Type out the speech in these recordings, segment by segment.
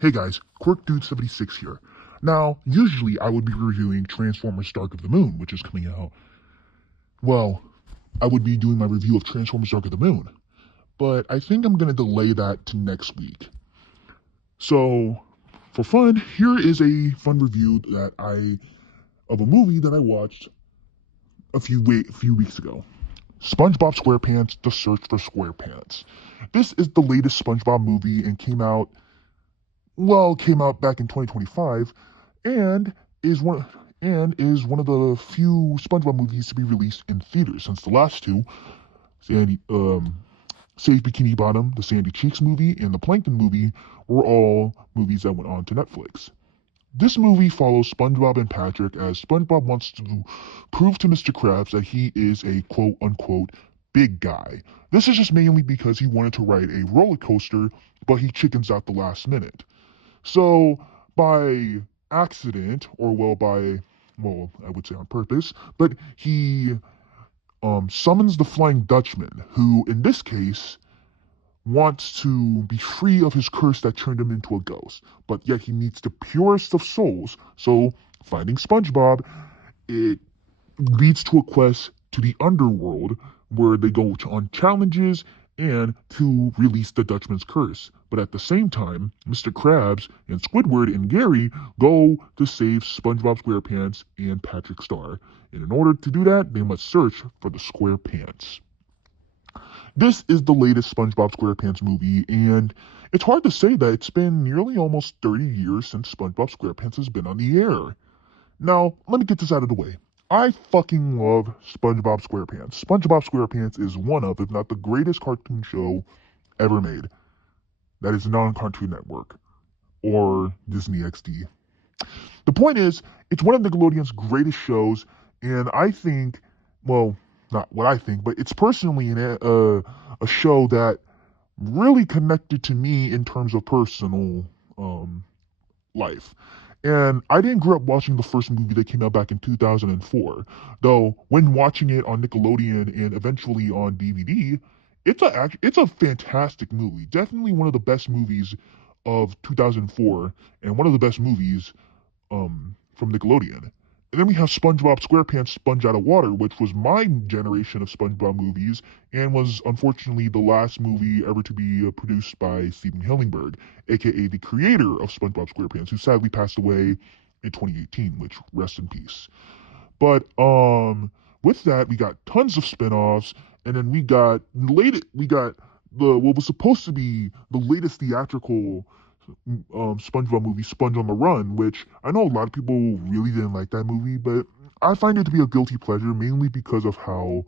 Hey guys, QuirkDude76 here. Now, usually I would be reviewing Transformers Dark of the Moon, which is coming out. Well, I would be doing my review of Transformers Dark of the Moon, but I think I'm going to delay that to next week. So, for fun, here is a fun review of a movie that I watched a few weeks ago. SpongeBob SquarePants: The Search for SquarePants. This is the latest SpongeBob movie and came out back in 2025 and is one of the few SpongeBob movies to be released in theaters, since the last two, Sandy Save Bikini Bottom, the Sandy Cheeks movie, and the Plankton movie, were all movies that went on to Netflix. This movie follows SpongeBob and Patrick as SpongeBob wants to prove to Mr. Krabs that he is a quote-unquote big guy. This is just mainly because he wanted to ride a roller coaster, but he chickens out the last minute. So, by accident, I would say on purpose, but he summons the Flying Dutchman, who, in this case, wants to be free of his curse that turned him into a ghost, but yet he needs the purest of souls. So, finding SpongeBob, it leads to a quest to the underworld where they go on challenges and to release the Dutchman's curse. But at the same time, Mr. Krabs and Squidward and Gary go to save SpongeBob SquarePants and Patrick Star. And in order to do that, they must search for the SquarePants. This is the latest SpongeBob SquarePants movie, and it's hard to say that it's been nearly almost 30 years since SpongeBob SquarePants has been on the air. Now, let me get this out of the way. I fucking love SpongeBob SquarePants. SpongeBob SquarePants is one of, if not the greatest cartoon show ever made. That is non-Cartoon Network or Disney XD. The point is, it's one of Nickelodeon's greatest shows, and I think, well, not what I think, but it's personally a show that really connected to me in terms of personal life. And I didn't grow up watching the first movie that came out back in 2004, though when watching it on Nickelodeon and eventually on DVD, it's a fantastic movie. Definitely one of the best movies of 2004 and one of the best movies from Nickelodeon. And then we have SpongeBob SquarePants Sponge Out of Water, which was my generation of SpongeBob movies and was unfortunately the last movie ever to be produced by Steven Hillenburg, aka the creator of SpongeBob SquarePants, who sadly passed away in 2018, which rest in peace. But with that, we got tons of spin-offs, and then we got the what was supposed to be the latest theatrical SpongeBob movie, Sponge on the Run, which I know a lot of people really didn't like that movie, but I find it to be a guilty pleasure, mainly because of how,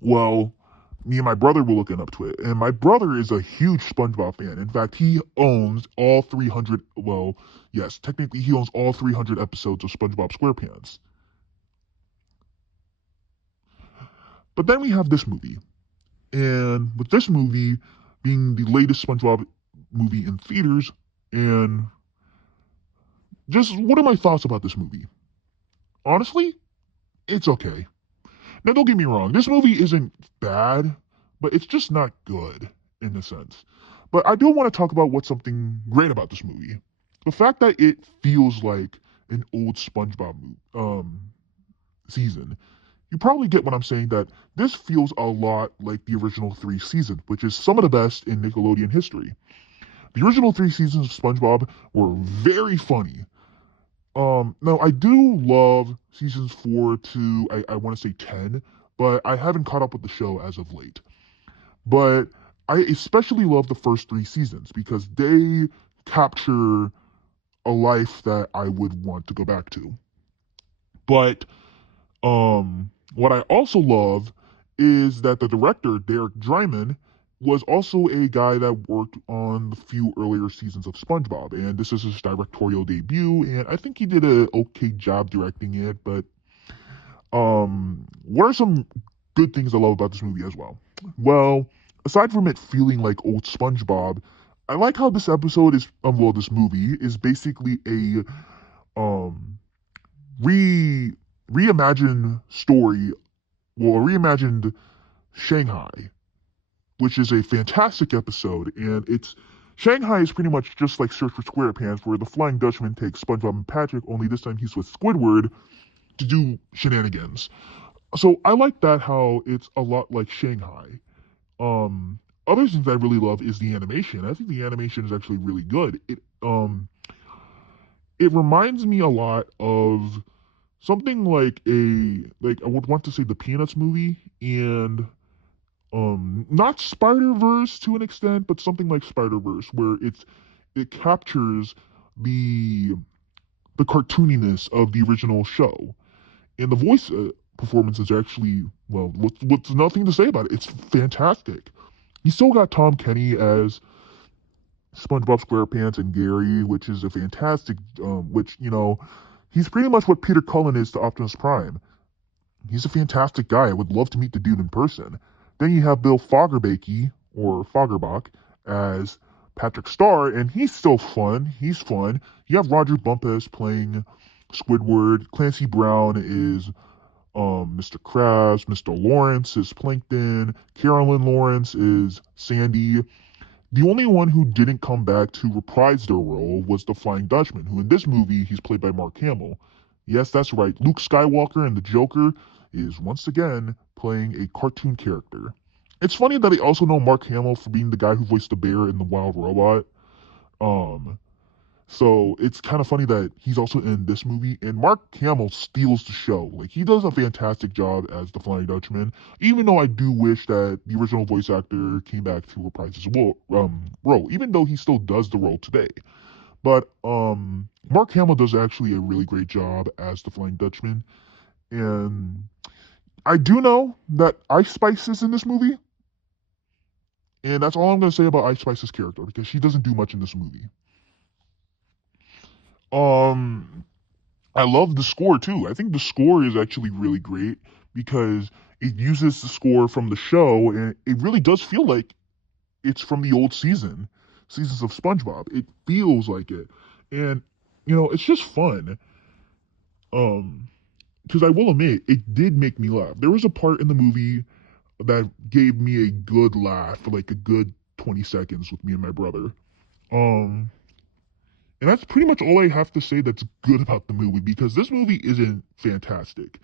well, me and my brother were looking up to it. And my brother is a huge SpongeBob fan. In fact, he owns all 300, well, yes, technically he owns all 300 episodes of SpongeBob SquarePants. But then we have this movie. And with this movie being the latest SpongeBob movie in theaters, and just what are my thoughts about this movie? Honestly, it's okay. Now, don't get me wrong, this movie isn't bad, but it's just not good in a sense. But I do want to talk about what's something great about this movie. The fact that it feels like an old SpongeBob season. You probably get what I'm saying, that this feels a lot like the original 3 seasons, which is some of the best in Nickelodeon history. The original 3 seasons of SpongeBob were very funny. Now I do love seasons 4 to, I want to say 10, but I haven't caught up with the show as of late. But I especially love the first 3 seasons because they capture a life that I would want to go back to. But what I also love is that the director, Derek Dryman, was also a guy that worked on the few earlier seasons of SpongeBob, and this is his directorial debut, and I think he did a okay job directing it. But what are some good things I love about this movie as well? Well, aside from it feeling like old SpongeBob, I like how this this movie is basically a re reimagined story, well, a reimagined Shanghai, which is a fantastic episode, and it's Shanghai is pretty much just like Search for SquarePants, where the Flying Dutchman takes SpongeBob and Patrick, only this time he's with Squidward to do shenanigans. So I like that how it's a lot like Shanghai. Um, Other things I really love is the animation. I think the animation is actually really good. It reminds me a lot of something like I would want to say the Peanuts movie and not Spider-Verse to an extent, but something like Spider-Verse where it captures the the cartooniness of the original show. And the voice performances are actually, well, what's nothing to say about it. It's fantastic. You still got Tom Kenny as SpongeBob SquarePants and Gary, which is a fantastic, he's pretty much what Peter Cullen is to Optimus Prime. He's a fantastic guy. I would love to meet the dude in person. Then you have Bill Fagerbacke, or Fagerbach, as Patrick Star, and he's still fun. He's fun. You have Roger Bumpus playing Squidward. Clancy Brown is Mr. Krabs. Mr. Lawrence is Plankton. Carolyn Lawrence is Sandy. The only one who didn't come back to reprise their role was the Flying Dutchman, who in this movie he's played by Mark Hamill. Yes, that's right. Luke Skywalker and the Joker is once again playing a cartoon character. It's funny that I also know Mark Hamill for being the guy who voiced the bear in The Wild Robot. Um, so it's kind of funny that he's also in this movie, and Mark Hamill steals the show. Like, he does a fantastic job as the Flying Dutchman, even though I do wish that the original voice actor came back to reprise his role, even though he still does the role today. But Mark Hamill does actually a really great job as the Flying Dutchman, and I do know that Ice Spice is in this movie, and that's all I'm going to say about Ice Spice's character, because she doesn't do much in this movie. Um, I love the score too. I think the score is actually really great because it uses the score from the show, and it really does feel like it's from the old seasons of SpongeBob. It feels like it, and it's just fun. Um, because I will admit, it did make me laugh. There was a part in the movie that gave me a good laugh for like a good 20 seconds with me and my brother. Um, And that's pretty much all I have to say that's good about the movie, because this movie isn't fantastic.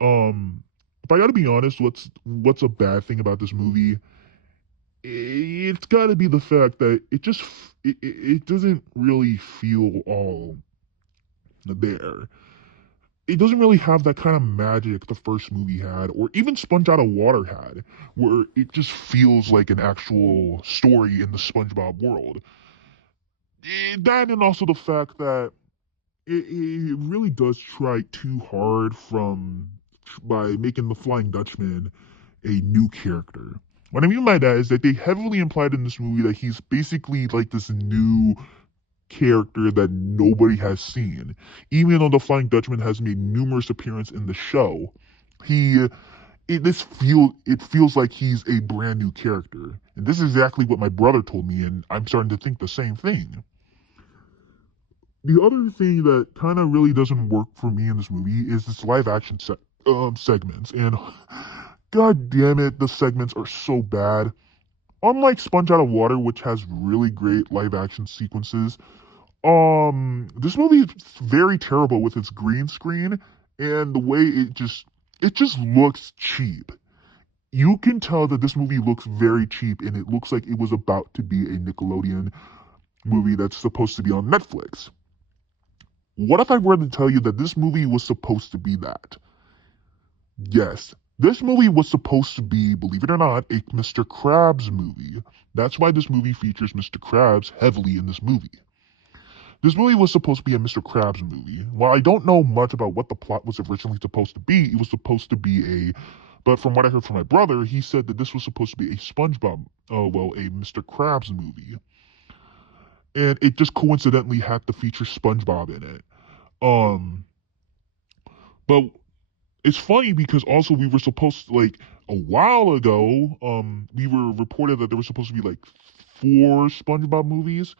If I gotta be honest, what's a bad thing about this movie? It's gotta be the fact that it doesn't really feel all there. It doesn't really have that kind of magic the first movie had, or even Sponge Out of Water had, where it just feels like an actual story in the SpongeBob world. That, and also the fact that it really does try too hard by making the Flying Dutchman a new character. What I mean by that is that they heavily implied in this movie that he's basically like this new character that nobody has seen. Even though the Flying Dutchman has made numerous appearances in the show, he it feels like he's a brand new character. And this is exactly what my brother told me, and I'm starting to think the same thing. The other thing that kind of really doesn't work for me in this movie is this live action segments. And god damn it, the segments are so bad. Unlike Sponge Out of Water, which has really great live action sequences, this movie is very terrible with its green screen and the way it just looks cheap. You can tell that this movie looks very cheap, and it looks like it was about to be a Nickelodeon movie that's supposed to be on Netflix. What if I were to tell you that this movie was supposed to be that? Yes, this movie was supposed to be, believe it or not, a Mr. Krabs movie. That's why this movie features Mr. Krabs heavily in this movie. This movie was supposed to be a Mr. Krabs movie. While I don't know much about what the plot was originally supposed to be, it was supposed to be but from what I heard from my brother, he said that this was supposed to be a a Mr. Krabs movie. And it just coincidentally had to feature SpongeBob in it. Um, but it's funny because also we were supposed to, like, a while ago, we were reported that there were supposed to be like 4 SpongeBob movies,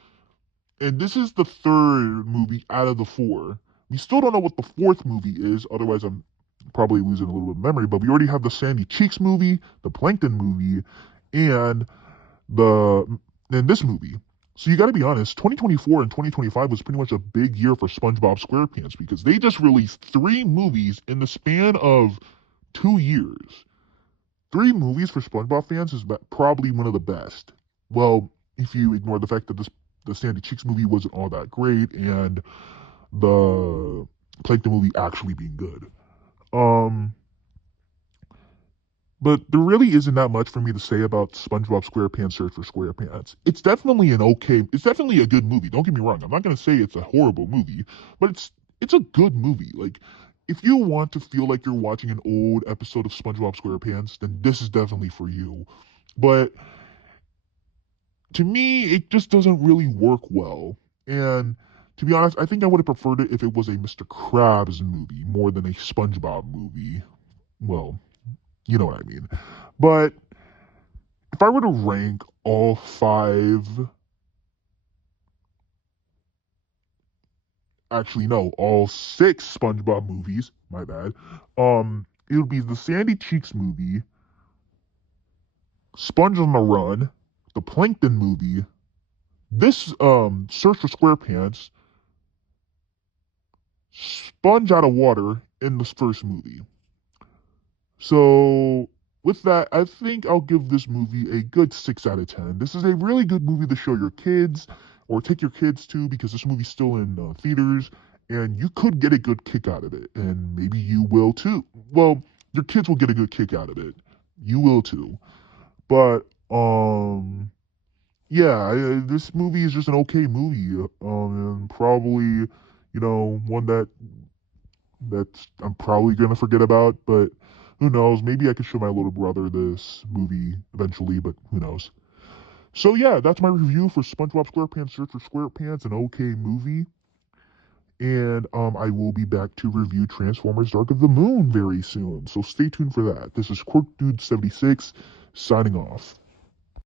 and this is the 3rd movie out of the 4. We still don't know what the 4th movie is, otherwise I'm probably losing a little bit of memory, but we already have the Sandy Cheeks movie, the Plankton movie, and this movie. So you got to be honest, 2024 and 2025 was pretty much a big year for SpongeBob SquarePants because they just released three movies in the span of 2 years. Three movies for SpongeBob fans is probably one of the best. Well, if you ignore the fact that the Sandy Cheeks movie wasn't all that great and the Plankton movie actually being good. Um, but there really isn't that much for me to say about SpongeBob SquarePants Search for SquarePants. It's definitely a good movie. Don't get me wrong. I'm not going to say it's a horrible movie, but it's a good movie. Like, if you want to feel like you're watching an old episode of SpongeBob SquarePants, then this is definitely for you. But to me, it just doesn't really work well. And to be honest, I think I would have preferred it if it was a Mr. Krabs movie more than a SpongeBob movie. Well, you know what I mean. But if I were to rank all five, actually no, all six SpongeBob movies, my bad. It would be the Sandy Cheeks movie, Sponge on the Run, the Plankton movie, this Search for SquarePants, Sponge Out of Water in this first movie. So with that, I think I'll give this movie a good 6 out of 10. This is a really good movie to show your kids or take your kids to because this movie's still in theaters and you could get a good kick out of it. And maybe you will too. Well, your kids will get a good kick out of it. You will too. But, yeah, this movie is just an okay movie. And probably, one that I'm probably gonna forget about, but who knows? Maybe I could show my little brother this movie eventually, but who knows? So yeah, that's my review for SpongeBob SquarePants Search for SquarePants, an okay movie. And I will be back to review Transformers Dark of the Moon very soon. So stay tuned for that. This is Quirk Dude 76 signing off.